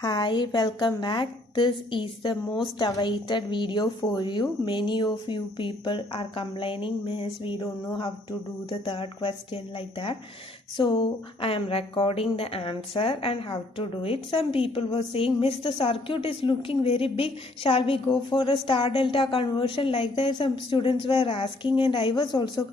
Hi, welcome back. This is the most awaited video for you. Many of you people are complaining, Miss, we don't know how to do the third question like that. So I am recording the answer and how to do it. Some people were saying, Miss, the circuit is looking very big. Shall we go for a star delta conversion like that? Some students were asking, and I was also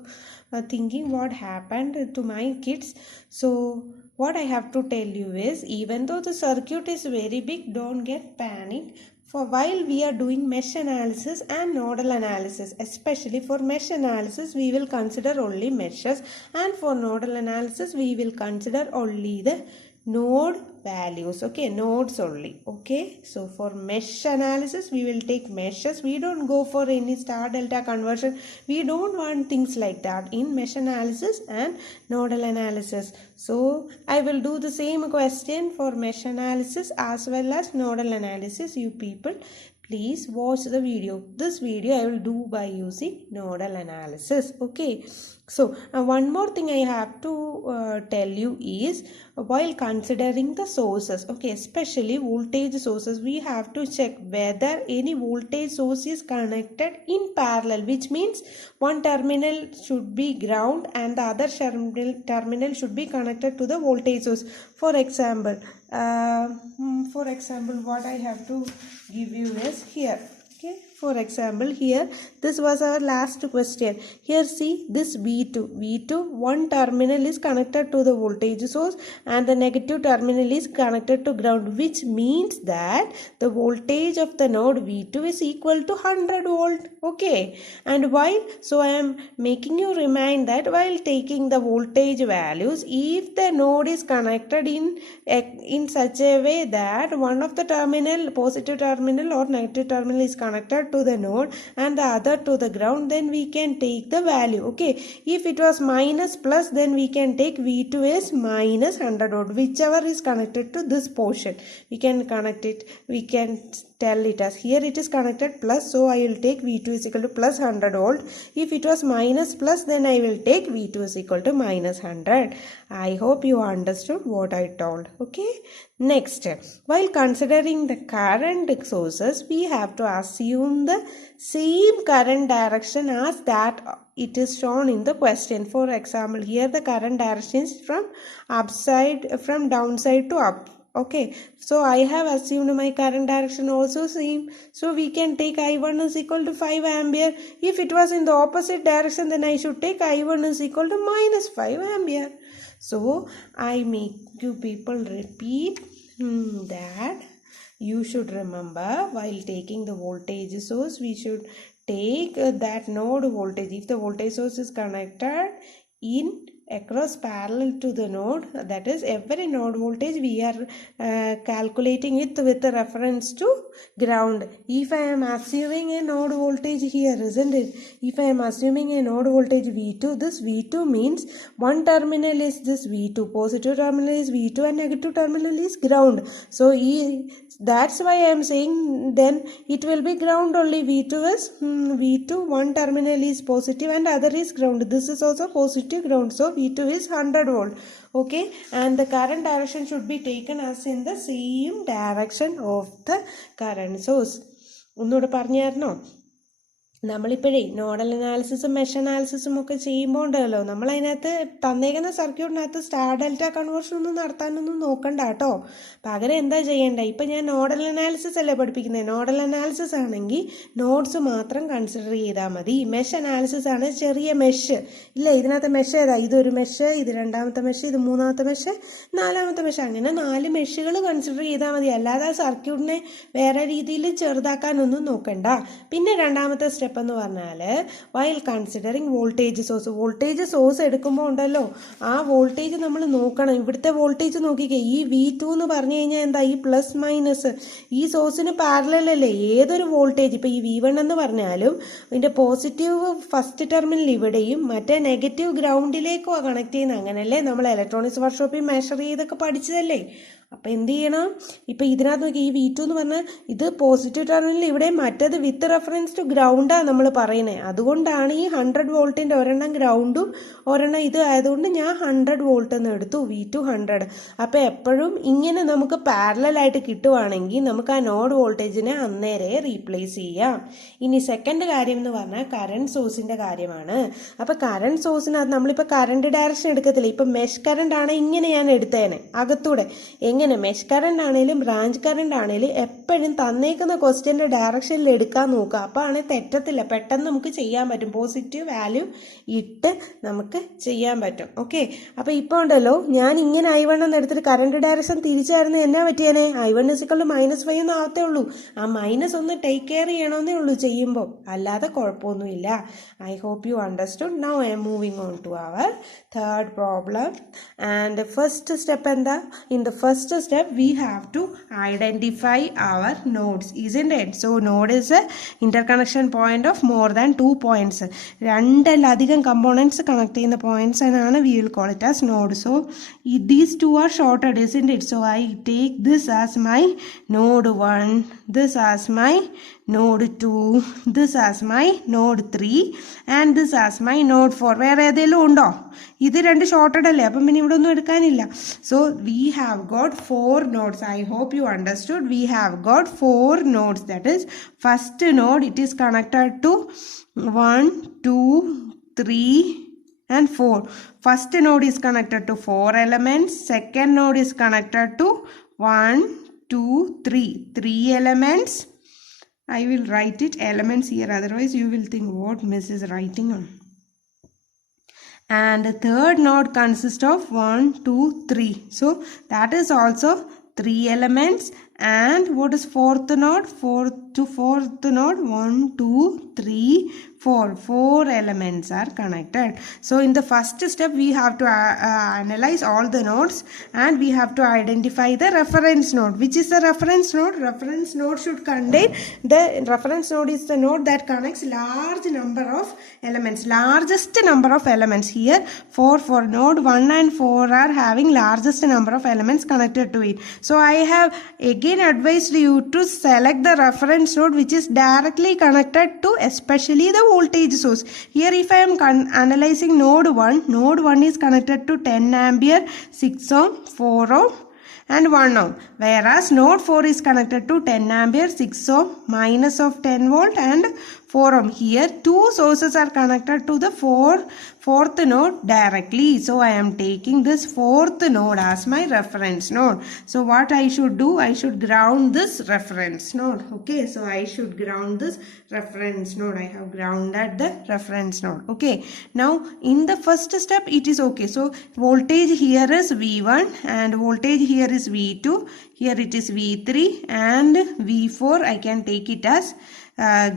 thinking what happened to my kids. So what I have to tell you is, even though the circuit is very big, don't get panic. For while we are doing mesh analysis and nodal analysis, especially for mesh analysis, we will consider only meshes, and for nodal analysis, we will consider only the node values. Okay, nodes only. Okay, so for mesh analysis we will take meshes. We don't go for any star delta conversion. We don't want things like that in mesh analysis and nodal analysis. So I will do the same question for mesh analysis as well as nodal analysis. You people please watch the video. This video I will do by using nodal analysis. Okay, so one more thing I have to tell you is, while considering the sources, okay, especially voltage sources, we have to check whether any voltage source is connected in parallel, which means one terminal should be ground and the other terminal should be connected to the voltage source. For example, what I have to give you is here. Okay, for example, here this was our last question. Here see this V2, one terminal is connected to the voltage source and the negative terminal is connected to ground, which means that the voltage of the node V2 is equal to 100 volt. Okay, and while, so I am making you remind that while taking the voltage values, if the node is connected in such a way that one of the terminal, positive terminal or negative terminal, is connected to the node and the other to the ground, then we can take the value. Okay, if it was minus plus, then we can take V2 as minus 100 volt, whichever is connected to this portion. We can connect it, we can tell it as, here it is connected plus, so I will take V2 is equal to plus 100 volt. If it was minus plus, then I will take V2 is equal to minus 100. I hope you understood what I told. Okay, next, while considering the current sources, we have to assume the same current direction as that it is shown in the question. For example, here the current direction is from downside to up. Okay, so I have assumed my current direction also same. So we can take I1 is equal to 5 ampere. If it was in the opposite direction, then I should take I1 is equal to minus 5 ampere. So I make you people repeat that you should remember, while taking the voltage source, we should take that node voltage. If the voltage source is connected in across parallel to the node, that is every node voltage we are calculating it with the reference to ground. If I am assuming a node voltage here, isn't it? If I am assuming a node voltage V2, this V2 means one terminal is this V2, positive terminal is V2 and negative terminal is ground. So that's why I am saying then it will be ground only. V2 is V2, one terminal is positive and other is ground. This is also positive ground, so V2 is 100 volt. Okay, and the current direction should be taken as in the same direction of the current source. ഒന്നുകൂടെ പറഞ്ഞായിരുന്നോ? നമ്മളിപ്പോഴേ nodal അനാലിസിസും mesh അനാലിസിസും ഒക്കെ ചെയ്യുമ്പോൾ ഉണ്ടല്ലോ, നമ്മൾ അതിനകത്ത് തന്നേക്കുന്ന സർക്യൂട്ടിനകത്ത് star delta conversion ഒന്നും നടത്താനൊന്നും നോക്കണ്ട കേട്ടോ. പകരം എന്താ ചെയ്യേണ്ടത്, ഇപ്പം ഞാൻ നോഡൽ അനാലിസിസ് അല്ലേ പഠിപ്പിക്കുന്നത്. നോഡൽ അനാലിസിസ് ആണെങ്കിൽ നോഡ്സ് മാത്രം കൺസിഡർ ചെയ്താൽ മതി. മെഷ് അനാലിസിസ് ആണ് ചെറിയ മെഷ് ഇല്ല, ഇതിനകത്ത് മെഷ് ഏതാ, ഇതൊരു മെഷ്, ഇത് രണ്ടാമത്തെ മെഷ്, ഇത് മൂന്നാമത്തെ മെഷ്, നാലാമത്തെ മെഷ്, അങ്ങനെ 4 മെഷുകൾ കൺസിഡർ ചെയ്താൽ മതി. അല്ലാതെ ആ സർക്യൂട്ടിനെ വേറെ രീതിയിൽ ചെറുതാക്കാനൊന്നും നോക്കണ്ട. പിന്നെ രണ്ടാമത്തെ സ്റ്റെപ്പ് എന്ന് പറഞ്ഞാൽ, വൈൽ കൺസിഡറിങ് വോൾട്ടേജ് സോഴ്സ് എടുക്കുമ്പോൾ ഉണ്ടല്ലോ, ആ വോൾട്ടേജ് നമ്മൾ നോക്കണം. ഇവിടുത്തെ വോൾട്ടേജ് നോക്കിക്കേ, ഈ V2 എന്ന് പറഞ്ഞു കഴിഞ്ഞാൽ എന്താ, ഈ പ്ലസ് മൈനസ് ഈ സോഴ്സിന് പാരലൽ അല്ലേ. ഏതൊരു വോൾട്ടേജ്, ഇപ്പോൾ ഈ V1 എന്ന് പറഞ്ഞാലും ഇതിൻ്റെ പോസിറ്റീവ് ഫസ്റ്റ് ടെർമിനൽ ഇവിടെയും മറ്റേ നെഗറ്റീവ് ഗ്രൗണ്ടിലേക്കോ കണക്ട് ചെയ്യുന്നത്. അങ്ങനെയല്ലേ നമ്മൾ ഇലക്ട്രോണിക്സ് വർക്ക്ഷോപ്പിൽ മെഷർ ചെയ്തൊക്കെ പഠിച്ചതല്ലേ. അപ്പോൾ എന്ത് ചെയ്യണം? ഇപ്പോൾ ഇതിനകത്ത് നോക്കി ഈ V2 എന്ന് പറഞ്ഞാൽ ഇത് പോസിറ്റീവ് ടെർമിനൽ, ഇവിടെ മറ്റേത് വിത്ത് റെഫറൻസ് ടു ഗ്രൗണ്ടാണ് നമ്മൾ പറയുന്നത്. അതുകൊണ്ടാണ് ഈ 100 വോൾട്ടിൻ്റെ ഒരെണ്ണം ഗ്രൗണ്ടും ഒരെണ്ണം ഇത് ആയതുകൊണ്ട് ഞാൻ 100 വോൾട്ട് എന്ന് എടുത്തു, V2 100. അപ്പോൾ എപ്പോഴും ഇങ്ങനെ നമുക്ക് പാരലലായിട്ട് കിട്ടുവാണെങ്കിൽ നമുക്ക് ആ നോഡ് വോൾട്ടേജിനെ അന്നേരെ റീപ്ലേസ് ചെയ്യാം. ഇനി സെക്കൻഡ് കാര്യം എന്ന് പറഞ്ഞാൽ കറണ്ട് സോഴ്സിൻ്റെ കാര്യമാണ്. അപ്പോൾ കറണ്ട് സോഴ്സിനകത്ത് നമ്മളിപ്പോൾ കറണ്ട് ഡയറക്ഷൻ എടുക്കത്തില്ല. ഇപ്പം മെഷ് കറണ്ട് ആണ് ഇങ്ങനെ ഞാൻ എടുത്തേനെ അകത്തൂടെ. എങ്ങനെ മെഷ് കറണ്ട് ആണെങ്കിലും ബ്രാഞ്ച് കറണ്ട് ആണെങ്കിലും എപ്പോഴും തന്നേക്കുന്ന ക്വസ്റ്റ്യൻ്റെ ഡയറക്ഷനിൽ എടുക്കാൻ നോക്കുക. അപ്പോൾ ആണെങ്കിൽ തെറ്റത്തില്ല, പെട്ടെന്ന് നമുക്ക് ചെയ്യാൻ പറ്റും. പോസിറ്റീവ് വാല്യൂ ഇട്ട് നമുക്ക് ചെയ്യാൻ പറ്റും. ഓക്കെ, അപ്പോൾ ഇപ്പോൾ ഉണ്ടല്ലോ ഞാൻ ഇങ്ങനെ I1 എന്ന് എടുത്തിട്ട് കറണ്ട് ഡയറക്ഷൻ തിരിച്ചായിരുന്നു എന്നാ പറ്റിയേനെ? I1 -5 ഒന്നും ആവത്തേ ഉള്ളൂ. ആ മൈനസ് ഒന്ന് ടേക്ക് കെയർ ചെയ്യണമെന്നേ ഉള്ളൂ ചെയ്യുമ്പോൾ, അല്ലാതെ കുഴപ്പമൊന്നുമില്ല. I hope you understood. Now I am moving on to our third problem. And first step എന്താ? In the first step we have to identify our nodes, isn't it? So node is a interconnection point of more than 2 points. രണ്ടിലധികം components connect ചെയ്യുന്ന points ആണ് we will call it as node. So these two are shorted, isn't it? So I take this as my node 1, this as my node 2, this as my node 3 and this as my node 4. വേറെ ഏതെങ്കിലും ഉണ്ടോ? ഇത് രണ്ട് shorted അല്ലേ, അപ്പം പിന്നെ ഇവിടെ ഒന്നും എടുക്കാനില്ല. So we have got 4 nodes. I hope you understood. We have got 4 nodes. That is first node it is connected to 1, 2, 3 and 4. First node is connected to 4 elements. Second node is connected to 1, 2, 3. 3 elements. I will write it elements here, otherwise you will think what Miss is writing on. And the third node consists of 1, 2, 3. So that is also 3 elements. And what is fourth node? Fourth node 1, 2, 3, 4. 4 elements are connected. So in the first step we have to analyze all the nodes and we have to identify the reference node. Which is the reference node? Reference node should contain, the reference node is the node that connects large number of elements, largest number of elements. Here for node 1 and 4 are having largest number of elements connected to it. So I have again advised you to select the reference node which is directly connected to especially the voltage source. Here if I am analyzing node 1 is connected to 10 ampere, 6 ohm, 4 ohm and 1 ohm. Whereas node 4 is connected to 10 ampere, 6 ohm, minus of 10 volt and 4 ohm. Here 2 sources are connected to the fourth node directly. So I am taking this fourth node as my reference node. So what I should do? I should ground this reference node. Okay, so I should ground this reference node. I have grounded the reference node. Okay, now in the first step it is okay. So voltage here is V1 and voltage here is V2. Here it is V3 and V4. I can take it as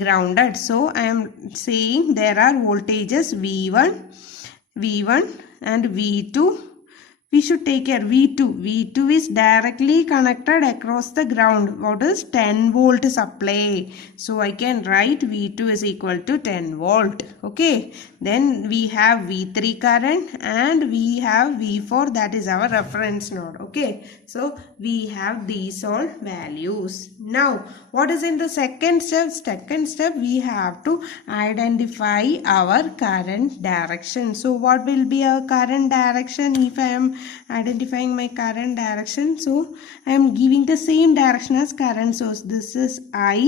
grounded. So I am saying there are voltages V1 and V2. We should take care. V2 is directly connected across the ground. What is 10 volt supply? So I can write V2 is equal to 10 volt. Okay, then we have V3 current and we have V4, that is our reference node. Okay, so we have these all values. Now what is in the second step? Second step we have to identify our current direction. So what will be our current direction? If I am identifying my current direction, so I am giving the same direction as current source. This is I.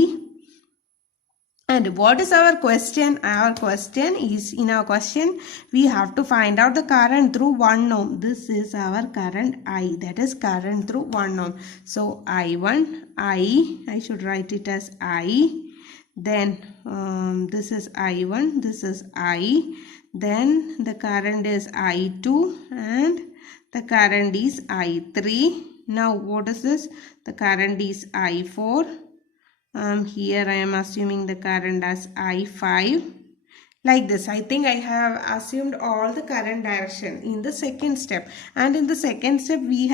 And what is our question? Our question is, in our question we have to find out the current through 1 ohm. This is our current I, that is current through 1 ohm. So I1, I should write it as I. Then this is I1, this is I. Then the current is I2 and the current is I3. Now what is this? The current is I4. Here I am assuming the current as I5. Like this. I think I have assumed all the current direction in the second step. And in the second step we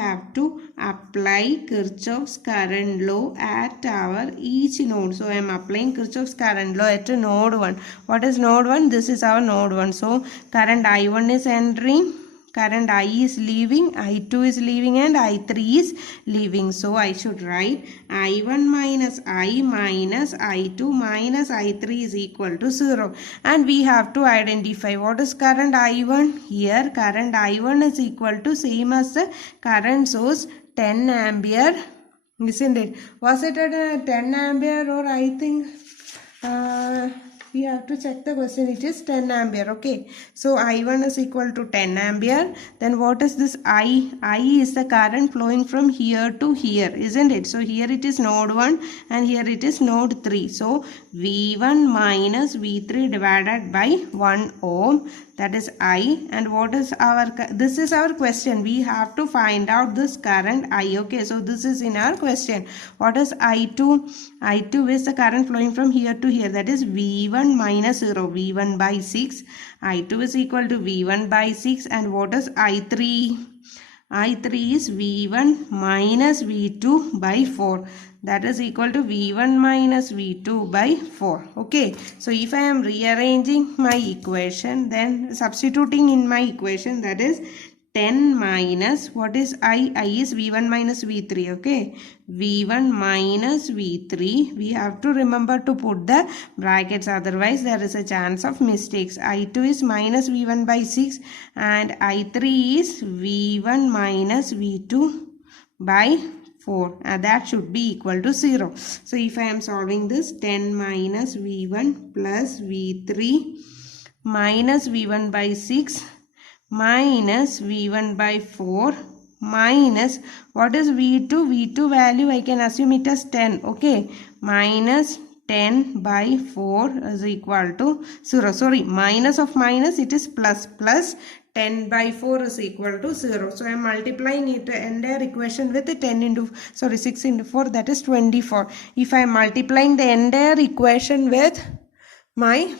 have to apply Kirchhoffs current law at our each node. So I am applying Kirchhoffs current law at node 1. What is node 1? This is our node 1. So current I1 is entering, current I is leaving, I2 is leaving, and I3 is leaving. So I should write I1 minus I minus I2 minus I3 is equal to 0. And we have to identify what is current I1. Here current I1 is equal to same as the current source 10 ampere. Isn't it? Was it at 10 ampere, or I think we have to check the question. It is 10 ampere. Okay, so I1 is equal to 10 ampere. Then what is this I? I is the current flowing from here to here, isn't it? So here it is node 1 and here it is node 3. So V1 minus V3 divided by 1 ohm, that is I. And what is our, this is our question. We have to find out this current I. Okay, so this is in our question. What is I2? I2 is the current flowing from here to here, that is V1 minus 0, V1 by 6. I2 is equal to V1 by 6. And what is I3? I3 is V1 minus V2 by 4. That is equal to V1 minus V2 by 4. Okay. So if I am rearranging my equation, then substituting in my equation, that is 10 minus, what is I? I is V1 minus V3. Okay. V1 minus V3. We have to remember to put the brackets, otherwise there is a chance of mistakes. I2 is minus V1 by 6 and I3 is V1 minus V2 by 4, and that should be equal to 0. So if I am solving this, 10 minus V1 plus V3 minus V1 by 6 minus V1 by 4 minus, what is V2? V2 value I can assume it as 10. Okay, minus 10 by 4 is equal to 0. Sorry, minus of minus, it is plus. Plus 10 by 4 is equal to 0. So I am multiplying it, entire equation with 6 into 4, that is 24. If I am multiplying the entire equation with my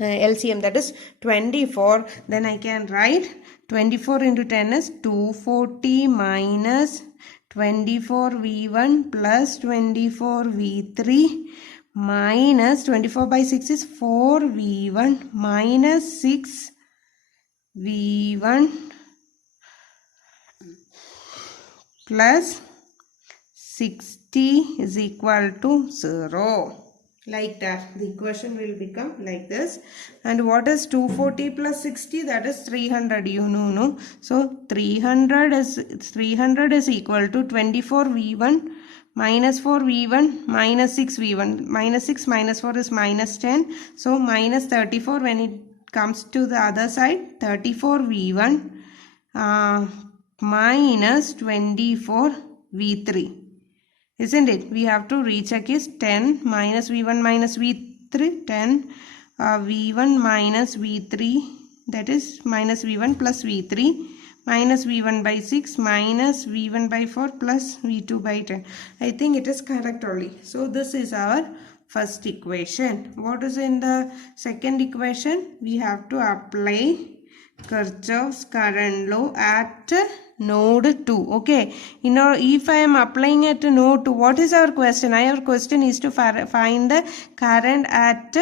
LCM, that is 24, then I can write 24 into 10 is 240 minus 24 V1 plus 24 V3 minus 24 by 6 is 4 V1 minus 6 V1 plus 60 is equal to 0. Like that, the equation will become like this. And what is 240 plus 60? That is 300. You know, no? So 300 is equal to 24 V1 minus 4 V1 minus 6 V1. Minus 6 minus 4 is minus 10. So minus 34 when it comes to the other side. 34 V1 minus 24 V3. Isn't it? We have to recheck is 10 minus V1 minus V3, 10 V1 minus V3, that is minus V1 plus V3 minus V1 by 6 minus V1 by 4 plus V2 by 10. I think it is correct only. So this is our first equation. What is in the second equation? We have to apply Kirchhoffs current law at node 2. Okay, you know, if I am applying at node 2, what is our question? Our question is to find the current at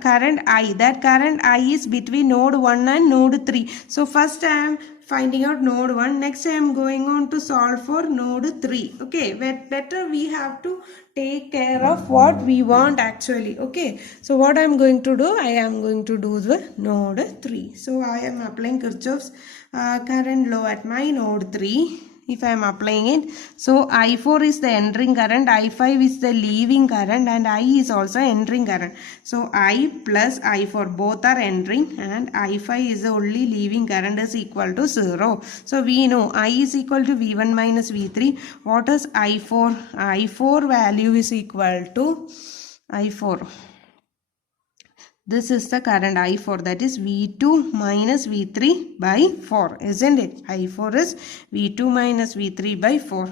current I. That current I is between node 1 and node 3. So first I am finding out node 1. Next I am going on to solve for node 3. Okay, better we have to take care of what we want actually. Okay, so what I am going to do? I am going to do the node 3. So I am applying Kirchhoffs current law at my node 3. If I am applying it, so I4 is the entering current, I5 is the leaving current, and I is also entering current. So I plus I4 both are entering, and I5 is the only leaving current is equal to 0. So we know I is equal to V1 minus V3. What is I4? I4 value is equal to I4. This is the current I4, that is V2 minus V3 by 4, isn't it? I4 is V2 minus V3 by 4.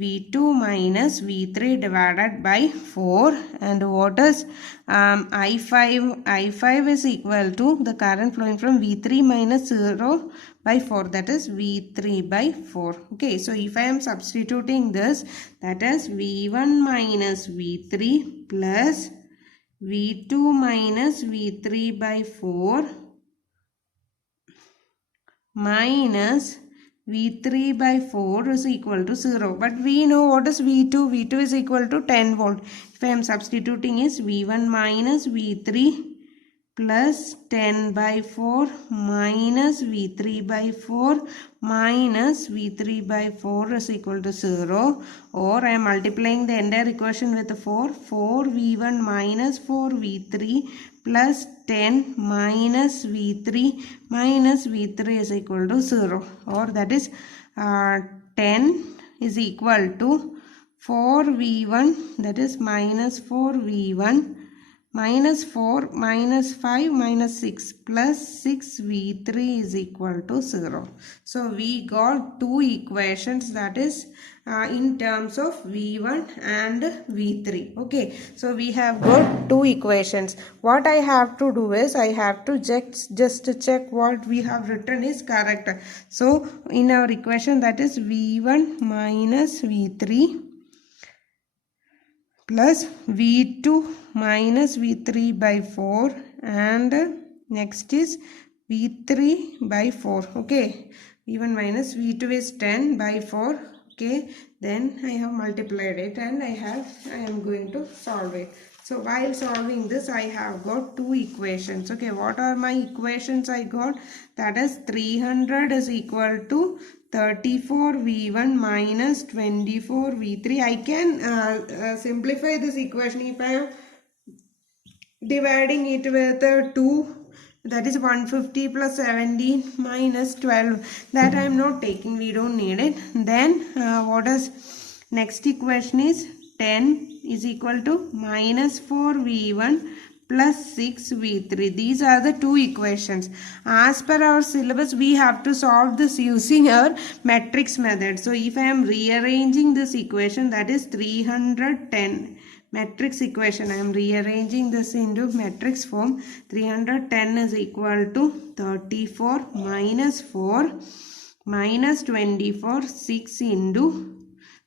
V2 minus V3 divided by 4. And what is I5? I5 is equal to the current flowing from V3 minus 0 by 4, that is V3 by 4. Okay, so if I am substituting this, that is V1 minus V3 plus V2 minus V3 by 4 minus V3 by 4 is equal to 0. But we know what is V2. V2 is equal to 10 volt. If I am substituting is V1 minus V3 plus 10 by 4 minus V3 by 4 minus V3 by 4 is equal to 0. Or I am multiplying the entire equation with 4. 4V1 minus 4V3 plus 10 minus V3 is equal to 0. Or that is 10 is equal to 4V1, that is minus 4V1 minus 4 minus 5 minus 6 plus 6V3 is equal to 0. So we got two equations, that is in terms of V1 and V3. Okay, so we have got two equations. What I have to do is I have to just check what we have written is correct. So in our equation, that is V1 minus V3 plus V2 minus V3 by 4 and next is V3 by 4. Okay, V1 minus V2 is 10 by 4. Okay, then I have multiplied it and I am going to solve it. So while solving this, I have got two equations. Okay, what are my equations I got? That is 300 is equal to 34V1 minus 24V3. I can simplify this equation if I am dividing it with 2. That is 150 plus 17 minus 12. That I am not taking. We don't need it. Then what is next equation is 10 is equal to minus 4V1 plus 6V3. These are the two equations. As per our syllabus, we have to solve this using our matrix method. So if I am rearranging this equation, that is 310. Matrix equation, I am rearranging this into matrix form. 310 is equal to 34 minus 4 minus 24, 6 into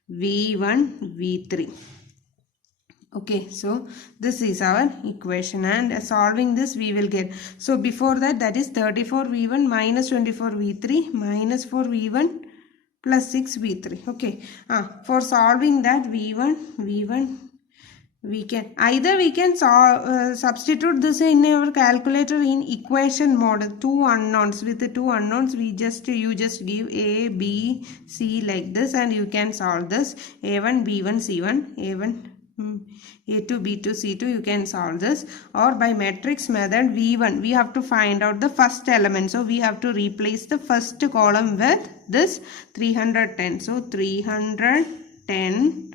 V1, V3. Okay, so this is our equation and solving this we will get. So before that is 34V1 minus 24V3 minus 4V1 plus 6V3. Okay, for solving that V1 we can substitute this in our calculator in equation mode. Two unknowns. With the two unknowns, you just give A, B, C like this, and you can solve this. A1, B1, C1, A1, A2, B2, C2. You can solve this. Or by matrix method, V1. We have to find out the first element. So we have to replace the first column with this 310. So 310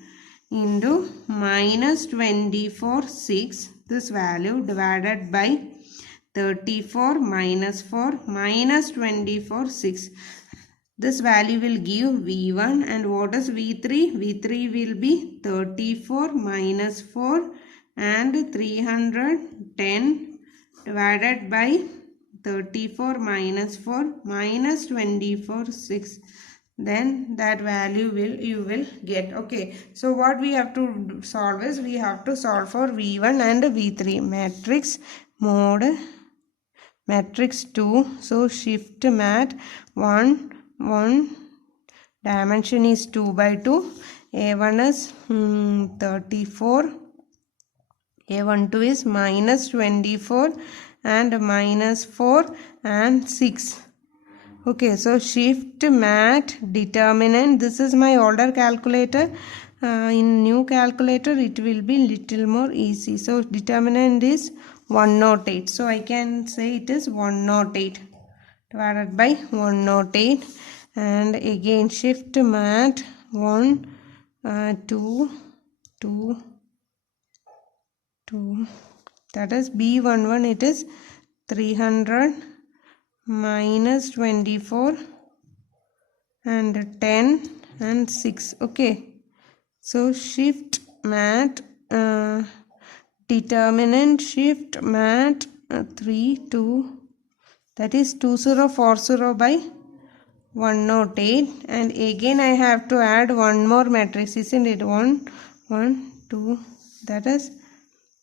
into minus 24, 6, this value divided by 34 minus 4 minus 24, 6. This value will give V1 and what is V3? V3 will be 34 minus 4 and 310 divided by 34 minus 4 minus 24, 6. Then that value you will get. Okay, so what we have to solve is we have to solve for V1 and V3. Matrix mode, matrix 2. So shift mat 1 dimension is 2 by 2. A1 is 34. A12 is minus 24 and minus 4 and 6. Okay, so shift mat determinant. This is my older calculator. In new calculator, it will be little more easy. So determinant is 108. So I can say it is 108 divided by 108. And again shift mat 1, 2. That is B11. It is 300. Minus 24 and 10 and 6. Okay, so shift mat determinant shift mat 3 2, that is 2040 by 108, and again I have to add one more matrix, isn't it? 1 2, that is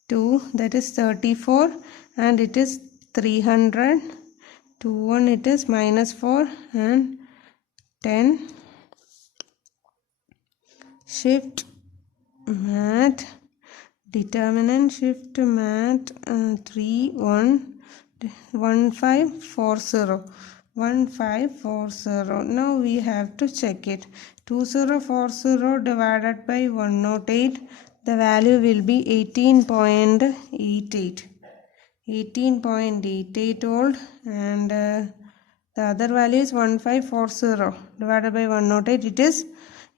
2, that is 34 and it is 300 2, 1 it is minus 4 and 10. Shift mat determinant shift mat 3 1 1540. Now we have to check it. 2040 divided by 108, the value will be 18.88. 18.88 old, and the other value is 1540 divided by 108, it is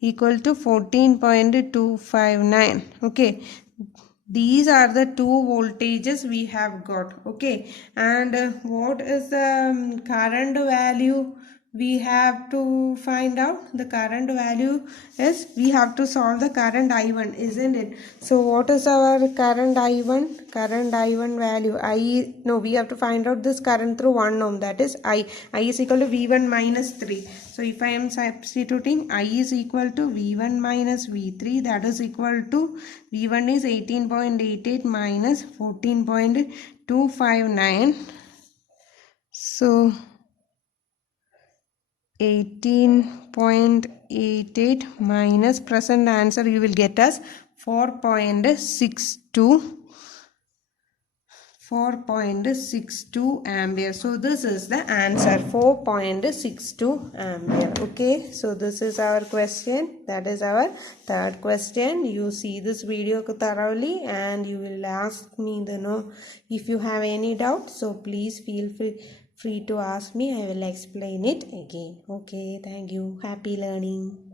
equal to 14.259. okay, these are the two voltages we have got. Okay, and what is the current value we have to find out? The current value is, we have to solve the current I1, isn't it? So what is our current I1? Current I1 value, we have to find out this current through 1 ohm, that is I is equal to V1 minus 3. So if I am substituting, I is equal to V1 minus V3, that is equal to V1 is 18.88 minus 14.259. So 18.88 minus present answer, you will get as 4.62 ampere. So this is the answer, 4.62 ampere. Okay, so this is our question. That is our third question. You see this video thoroughly and you will ask me if you have any doubt. So please feel free to ask me. I will explain it again. Okay, thank you. Happy learning.